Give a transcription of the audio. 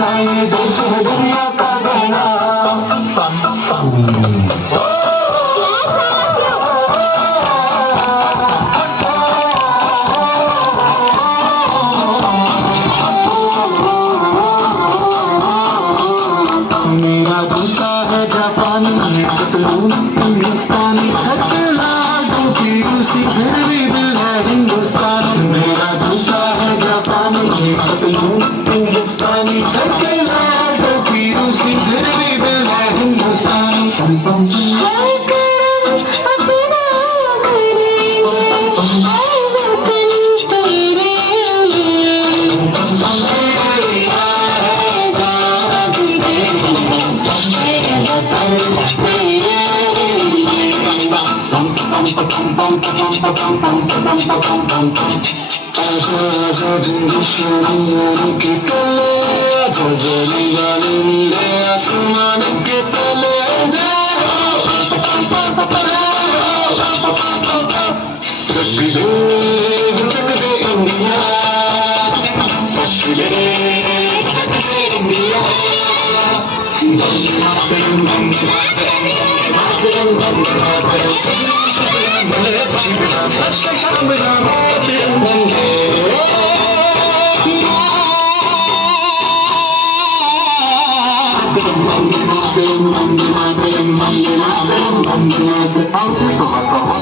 अपना ये देश है दुनिया का गहना। मेरा जूता है जापानी, पतलून हिंदुस्तानी, टोपी रूसी, फिर भी दिल है हिंदुस्तानी। मेरा जूता है जापानी, पतलून हिंदुस्तानी, टोपी रूसी, फिर भी दिल है हिंदुस्तानी। आजा दुश्मनी के तले, आजा ज़मीनी नीले आसमान के तले, चक दे इंडिया, चक दे इंडिया। I'll